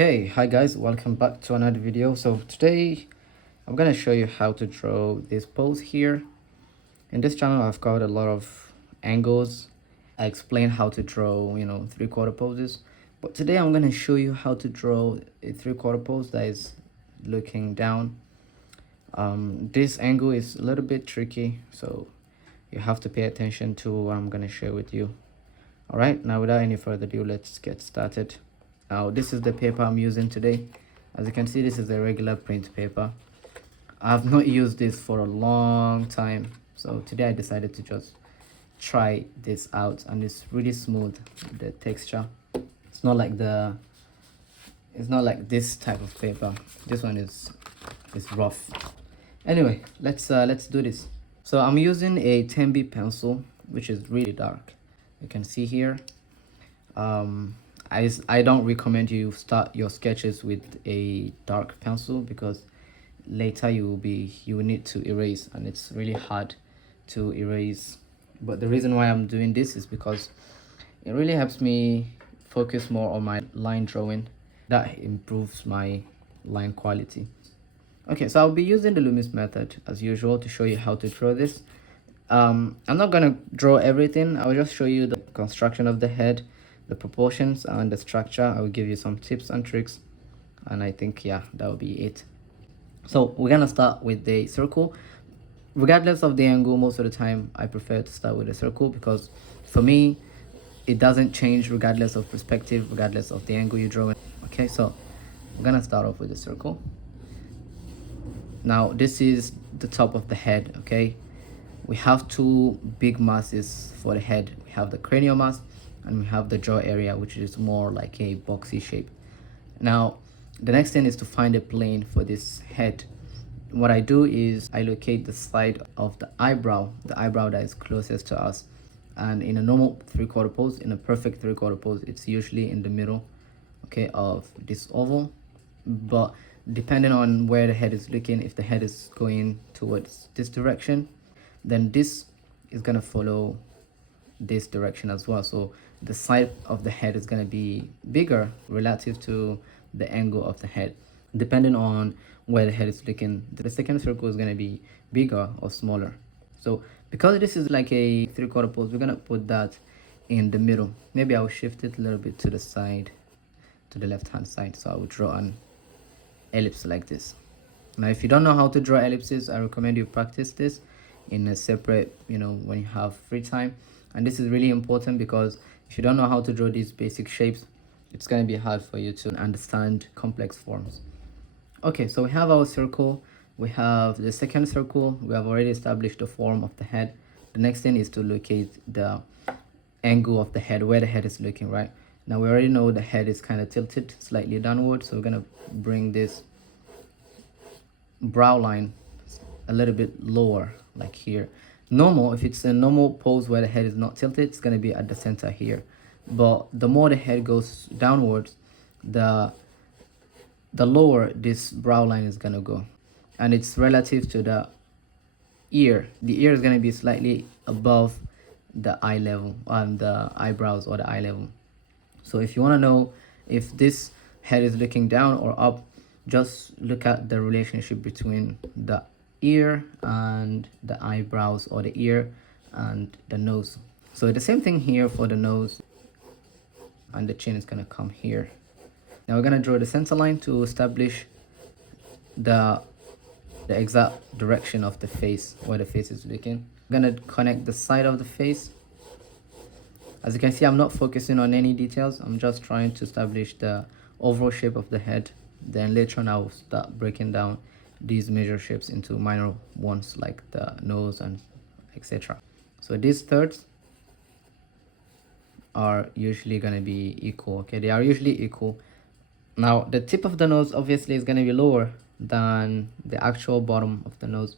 Okay, hi guys, welcome back to another video. So today I'm gonna show you how to draw this pose here. In this channel I've covered a lot of angles. I explain how to draw, three-quarter poses. But today I'm gonna show you how to draw a three-quarter pose that is looking down. This angle is a little bit tricky, so you have to pay attention to what I'm gonna share with you. All right, now without any further ado, let's get started. Now this is the paper I'm using today. As you can see, this is a regular print paper. I've not used this for a long time, so today I decided to just try this out, and it's really smooth, the texture. It's not like this type of paper. This one is rough. Anyway, let's do this. So I'm using a 10B pencil, which is really dark. You can see here. I don't recommend you start your sketches with a dark pencil, because later you will need to erase, and it's really hard to erase. But the reason why I'm doing this is because it really helps me focus more on my line drawing. That improves my line quality. Okay, so I'll be using the Loomis method as usual to show you how to draw this. I'm not gonna draw everything. I'll just show you the construction of the head, the proportions, and the structure. I will give you some tips and tricks, and I think, yeah, that will be it. So we're gonna start with the circle. Regardless of the angle, most of the time I prefer to start with a circle, because for me it doesn't change regardless of perspective, regardless of the angle you draw in. Okay, so we're gonna start off with a circle. Now this is the top of the head. Okay, we have two big masses for the head. We have the cranial mass, and we have the jaw area, which is more like a boxy shape. Now the next thing is to find a plane for this head. What I do is I locate the side of the eyebrow that is closest to us. And in a normal three-quarter pose, in a perfect three-quarter pose, it's usually in the middle, okay, of this oval. But depending on where the head is looking, if the head is going towards this direction, then this is gonna follow this direction as well. So the side of the head is gonna be bigger relative to the angle of the head, depending on where the head is looking. The second circle is gonna be bigger or smaller. So because this is like a three-quarter pose, we're gonna put that in the middle. Maybe I'll shift it a little bit to the side, to the left-hand side. So I will draw an ellipse like this. Now if you don't know how to draw ellipses, I recommend you practice this in a separate, when you have free time. And this is really important, because if you don't know how to draw these basic shapes, it's going to be hard for you to understand complex forms. Okay, so we have our circle. We have the second circle. We have already established the form of the head. The next thing is to locate the angle of the head, where the head is looking. Right now we already know the head is kind of tilted slightly downward, so we're going to bring this brow line a little bit lower, like here. Normal, if it's a normal pose where the head is not tilted, it's going to be at the center here. But the more the head goes downwards, the lower this brow line is going to go, and it's relative to the ear. The ear is going to be slightly above the eye level, and the eyebrows, or the eye level. So if you want to know if this head is looking down or up, just look at the relationship between the ear and the eyebrows, or the ear and the nose. So the same thing here for the nose, and the chin is going to come here. Now we're going to draw the center line to establish the exact direction of the face, where the face is looking. I'm going to connect the side of the face. As you can see, I'm not focusing on any details. I'm just trying to establish the overall shape of the head. Then later on, I will start breaking down these major shapes into minor ones, like the nose and etc. So these thirds are usually going to be equal. Okay, they are usually equal. Now the tip of the nose obviously is going to be lower than the actual bottom of the nose,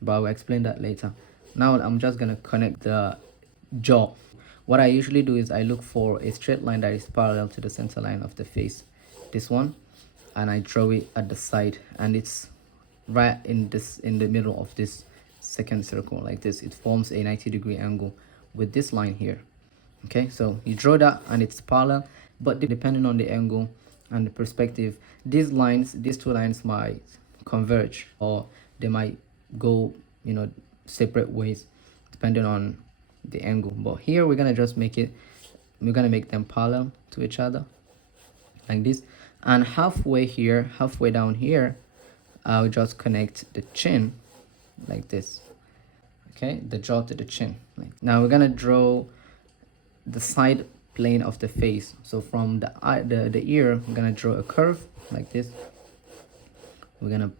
but I'll explain that later. Now I'm just going to connect the jaw. What I usually do is I look for a straight line that is parallel to the center line of the face, this one, and I draw it at the side, and it's right in the middle of this second circle, like this. It forms a 90-degree angle with this line here. Okay, so you draw that and it's parallel, but depending on the angle and the perspective, these two lines might converge, or they might go, separate ways depending on the angle. But here we're gonna just we're gonna make them parallel to each other like this. And halfway down here, I'll just connect the chin like this. Okay, the jaw to the chin. Now we're gonna draw the side plane of the face. So from the ear, we're gonna draw a curve like this. We're gonna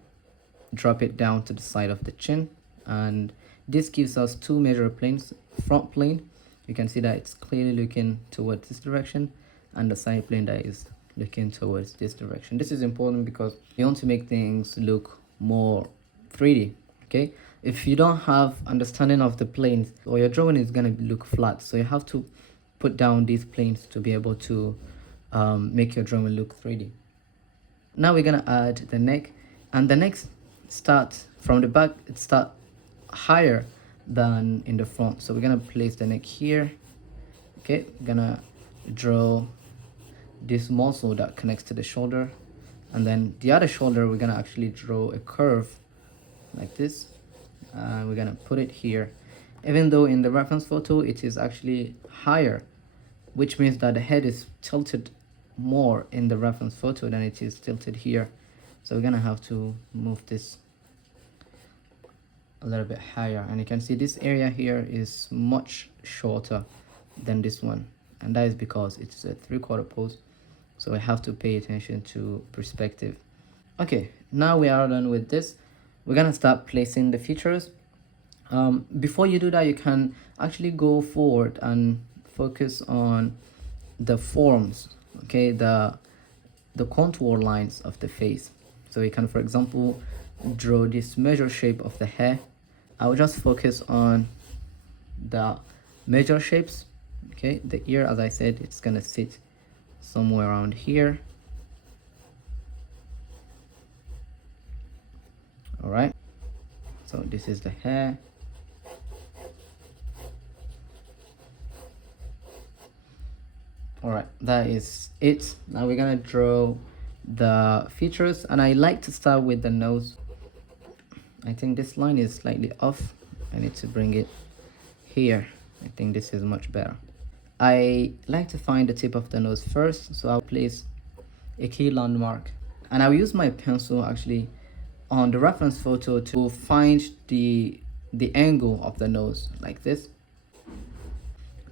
drop it down to the side of the chin, and this gives us two major planes. Front plane, you can see that it's clearly looking towards this direction, and the side plane that is looking towards this direction. This is important because you want to make things look more 3D. Okay, if you don't have understanding of the planes, or your drawing is going to look flat, so you have to put down these planes to be able to make your drawing look 3D. Now we're going to add the neck, and the neck starts from the back. It starts higher than in the front, so we're going to place the neck here. Okay, we're going to draw this muscle that connects to the shoulder, and then the other shoulder we're going to actually draw a curve like this, and we're going to put it here. Even though in the reference photo it is actually higher, which means that the head is tilted more in the reference photo than it is tilted here. So we're gonna have to move this a little bit higher, and you can see this area here is much shorter than this one, and that is because it's a 3/4 pose, so we have to pay attention to perspective. Okay, now we are done with this. We're gonna start placing the features. Before you do that, you can actually go forward and focus on the forms, okay, the contour lines of the face. So you can, for example, draw this measure shape of the hair. I will just focus on the measure shapes. Okay, the ear, as I said, it's gonna sit somewhere around here. All right, so this is the hair. All right, that is it. Now we're gonna draw the features, and I like to start with the nose. I think this line is slightly off. I need to bring it here. I think this is much better. I like to find the tip of the nose first, so I'll place a key landmark, and I'll use my pencil actually on the reference photo to find the angle of the nose like this.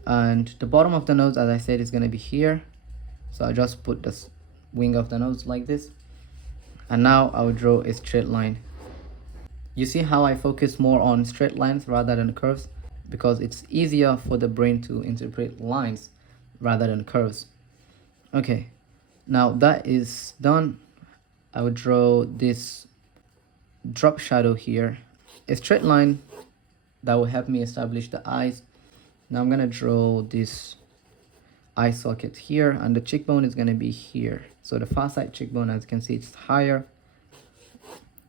And the bottom of the nose, as I said, is going to be here, so I just put this wing of the nose like this, and now I will draw a straight line. You see how I focus more on straight lines rather than curves, because it's easier for the brain to interpret lines rather than curves. Okay, now that is done, I will draw this drop shadow here, a straight line that will help me establish the eyes. Now I'm gonna draw this eye socket here, and the cheekbone is gonna be here. So the far side cheekbone, as you can see, it's higher.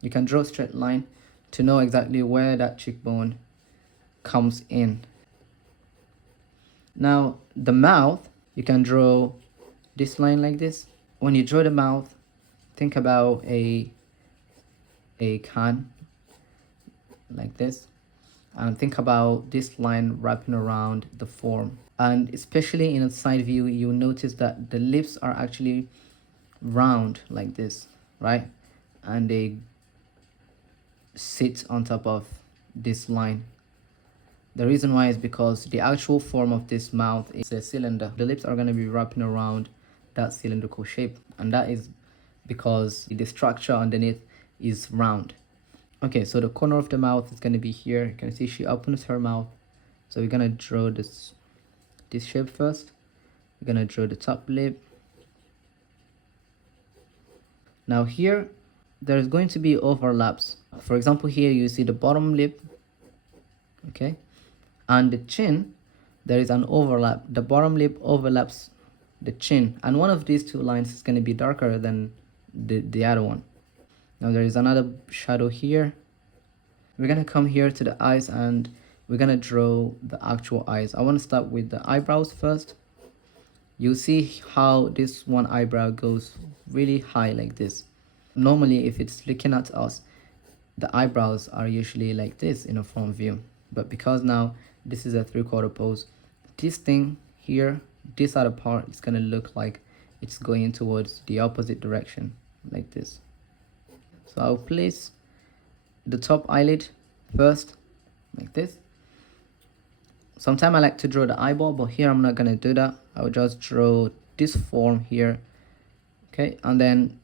You can draw a straight line to know exactly where that cheekbone comes in. Now the mouth, you can draw this line like this. When you draw the mouth, think about a can like this, and think about this line wrapping around the form. And especially in a side view, you'll notice that the lips are actually round like this, right? And they sit on top of this line. The reason why is because the actual form of this mouth is a cylinder. The lips are going to be wrapping around that cylindrical shape, and that is because the structure underneath is round. Okay, so the corner of the mouth is going to be here. You can see she opens her mouth, so we're going to draw this shape first. We're going to draw the top lip. Now here there's going to be overlaps. For example, here you see the bottom lip, okay, and the chin, there is an overlap. The bottom lip overlaps the chin, and one of these two lines is going to be darker than the other one. Now there is another shadow here. We're going to come here to the eyes, and we're going to draw the actual eyes. I want to start with the eyebrows first. You see how this one eyebrow goes really high like this. Normally if it's looking at us, the eyebrows are usually like this in a front view, but because now this is a 3/4 pose, this thing here, this other part is gonna look like it's going towards the opposite direction like this. So I'll place the top eyelid first like this. Sometimes I like to draw the eyeball, but here I'm not gonna do that. I'll just draw this form here, okay? And then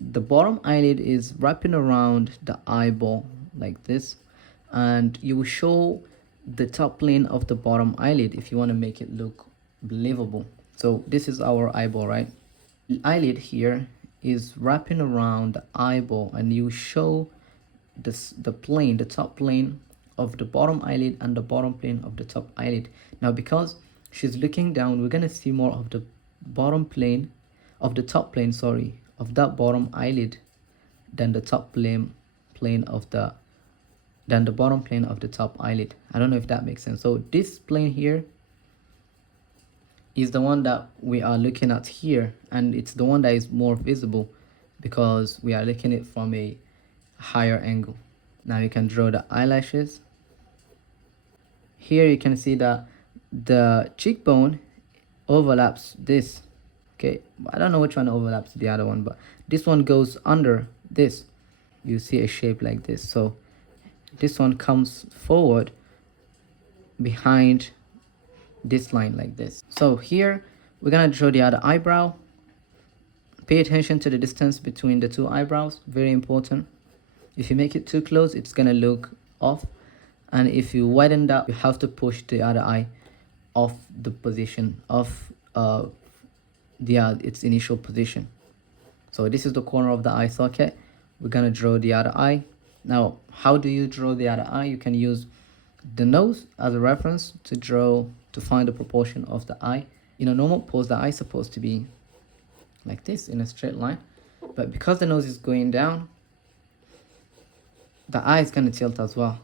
the bottom eyelid is wrapping around the eyeball like this, and you will show the top plane of the bottom eyelid if you want to make it look believable. So this is our eyeball, right? The eyelid here is wrapping around the eyeball, and you show the plane, the top plane of the bottom eyelid and the bottom plane of the top eyelid. Now because she's looking down, we're gonna see more of the bottom plane of the top plane, sorry, of that bottom eyelid than the top plane of the bottom plane of the top eyelid. I don't know if that makes sense. So this plane here is the one that we are looking at here, and it's the one that is more visible because we are looking at it from a higher angle. Now you can draw the eyelashes. Here you can see that the cheekbone overlaps this. Okay, I don't know which one overlaps the other one, but this one goes under this. You see a shape like this. So this one comes forward behind this line like this. So here we're gonna draw the other eyebrow. Pay attention to the distance between the two eyebrows, very important. If you make it too close, it's gonna look off, and if you widen that, you have to push the other eye off the position of its initial position. So this is the corner of the eye socket. We're gonna draw the other eye. Now, how do you draw the other eye? You can use the nose as a reference to find the proportion of the eye. In a normal pose, the eye is supposed to be like this in a straight line, but because the nose is going down, the eye is gonna tilt as well.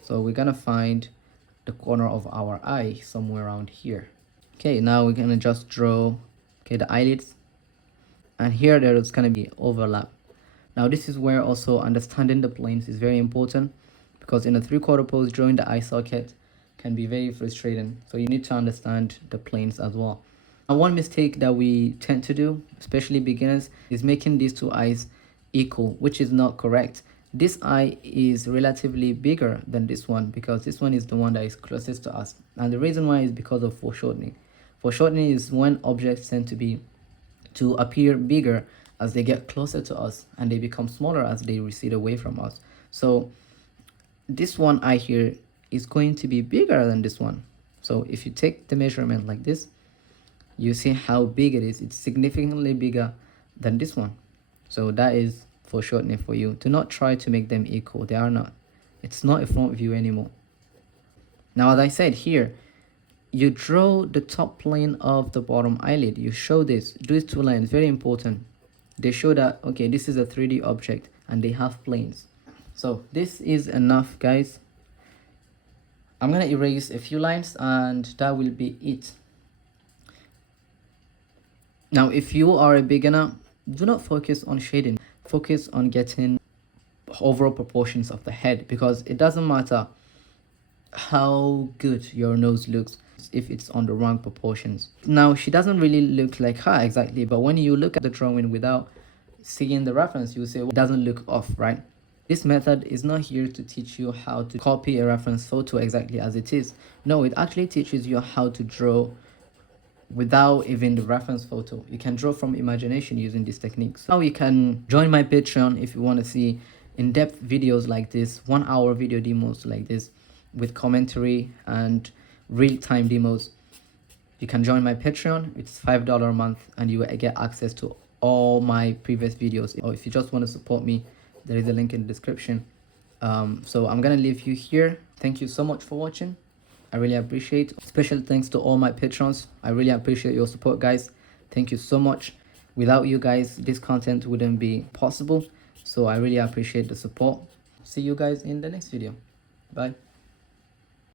So we're gonna find the corner of our eye somewhere around here. Okay, now we're gonna just draw the eyelids, and here there is gonna be overlap. Now this is where also understanding the planes is very important, because in a 3/4 pose, drawing the eye socket can be very frustrating. So you need to understand the planes as well. Now one mistake that we tend to do, especially beginners, is making these two eyes equal, which is not correct. This eye is relatively bigger than this one because this one is the one that is closest to us, and the reason why is because of foreshortening. Foreshortening is when objects tend to appear bigger as they get closer to us, and they become smaller as they recede away from us. So this one eye here is going to be bigger than this one. So if you take the measurement like this, you see how big it is. It's significantly bigger than this one. So that is foreshortening for you. Do not try to make them equal. They are not. It's not a front view anymore. Now, as I said here, you draw the top plane of the bottom eyelid. You show this. These two lines, very important. They show that, okay, this is a 3D object and they have planes. So this is enough, guys. I'm gonna erase a few lines and that will be it. Now, if you are a beginner, do not focus on shading. Focus on getting overall proportions of the head, because it doesn't matter how good your nose looks if it's on the wrong proportions. Now, she doesn't really look like her exactly, but when you look at the drawing without seeing the reference, you will say, well, it doesn't look off, right? This method is not here to teach you how to copy a reference photo exactly as it is. No, it actually teaches you how to draw without even the reference photo. You can draw from imagination using these techniques. Now you can join my Patreon if you want to see in-depth videos like this, 1 hour video demos like this with commentary and real-time demos. You can join my Patreon. It's $5 a month and you will get access to all my previous videos. Or if you just want to support me, there is a link in the description. So I'm gonna leave you here. Thank you so much for watching. I really appreciate it. Special thanks to all my patrons. I really appreciate your support, guys. Thank you so much. Without you guys, this content wouldn't be possible. So I really appreciate the support. See you guys in the next video. Bye.